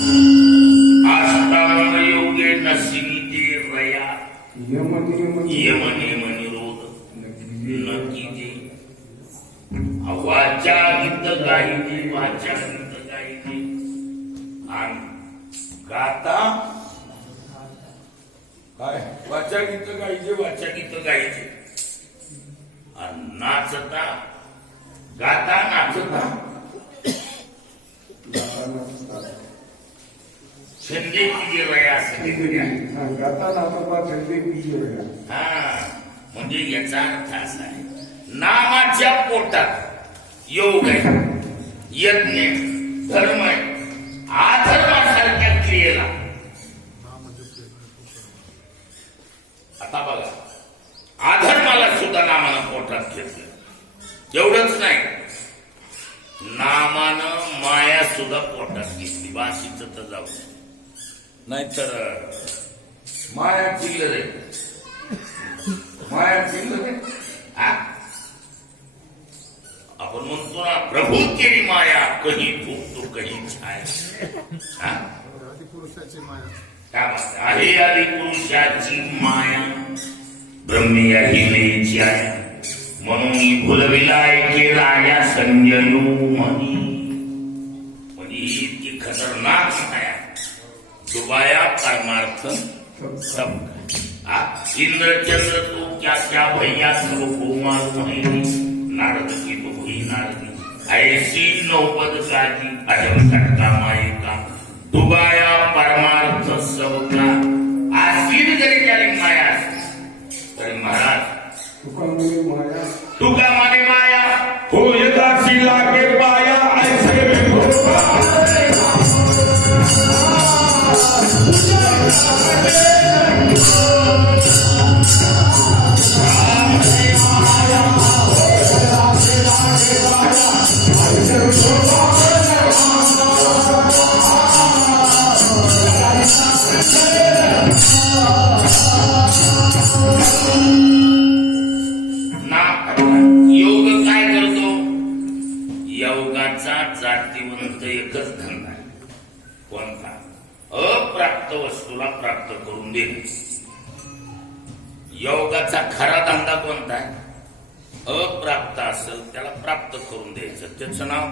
अष्टांग योगे नसिते रया यम नियम निरोध नक्की ते वाचा गीत। गायते वाचा गीत गायते आणि गाता काय वाचा गीत गायचे वाचा गीत गायचे आणि नाचता। गाता नाचता। असते पिये वेळा. हा म्हणजे याचा अर्थ असा आहे. नामाच्या पोटात योग आहे यज्ञ धर्म आहे. अधर्मासारख्या क्रियेला. आता बघा अधर्माला सुद्धा नामानं पोटात घेतलं. एवढंच नाही. नामानं माया सुद्धा पोटात घेतली. बाशीच तर जाऊ नाहीतर माया चिल्लर आहे माया चिल्लर आहे आपण म्हणतो ना प्रभू केली माया कही फुकतो कही छाय हा? काय आहे आली पुरुषाची माया ब्रह्मी अहिलेची आहे. म्हणून भुलविलाय केला राजा संजयू म्हणी दुबाया परमार्थ सब हा? इंद्र चंद्र तू क्या क्या भैया सब को मालूम है? नारद की तो हुई नारदी। ऐसी नौबत गाजी अजब कटका माये का। दुबाया परमार्थ सबका आशीर जरी त्याने माया। तरी महाराज। तुका मुली माया। तुका माने माया। होय दासी लागे पाया योग काय करतो? योगाचा जातीवंत एकच धंदा आहे. कोणता? अप्राप्त वस्तूला प्राप्त करून देणे. योगाचा खरा धंदा कोणता आहे? अप्राप्त असेल त्याला प्राप्त करून द्यायचं. त्याचं नाव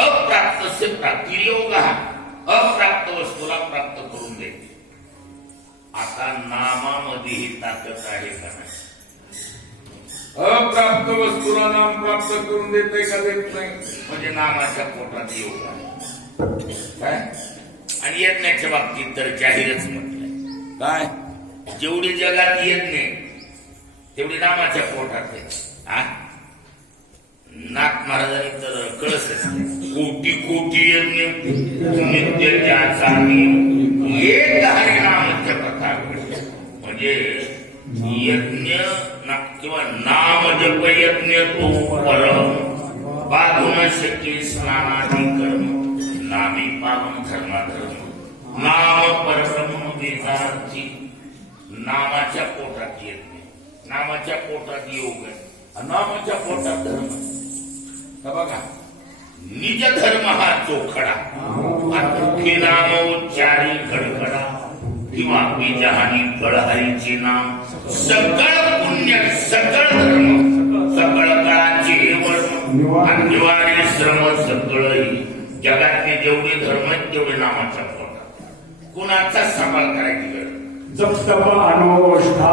अप्राप्त से प्राप्ती योग हा. अप्राप्त वस्तूला प्राप्त करून द्यायचे. आता नामामध्ये ही ताकद आहे का नाही? अप्राप्त वस्तूला नाम प्राप्त करून देते का देत नाही? म्हणजे नामाच्या पोटात योग आहे काय? आणि यज्ञाच्या बाबतीत तर जाहीरच म्हटलंय. काय? जेवढी जगात यज्ञ तेवढी नामाच्या पोटात आहे. हा? नाथ महाराजांनी तर कळसच नाही. कोटी कोटी यज्ञ नित्य नियम एक हरी नाम म्हणजे यज्ञ ना- किंवा नाम जप यज्ञ तो परम बाधून शक्य स्नानादी कर्म नामी पावन धर्माधर्म नाम परब्रह्म वेदार्थी नामाच्या पोटात यज्ञ नामाच्या पोटात योग आहे आणि नामाच्या पोटात धर्म आहे. बघा निज धर्म हा चोखडा अनोखे नाम उच्चारी किंवा बीजहानी फळहरीचे नाम. सकळ पुण्य सकळ धर्म. सकळ काळाचे हे आणि निवारी श्रम सकळही. जगातले जेवढे धर्म तेवढे नामाच्या पोटात. कुणाचा सांभाळ करायची गरज? जप तप अनुष्ठा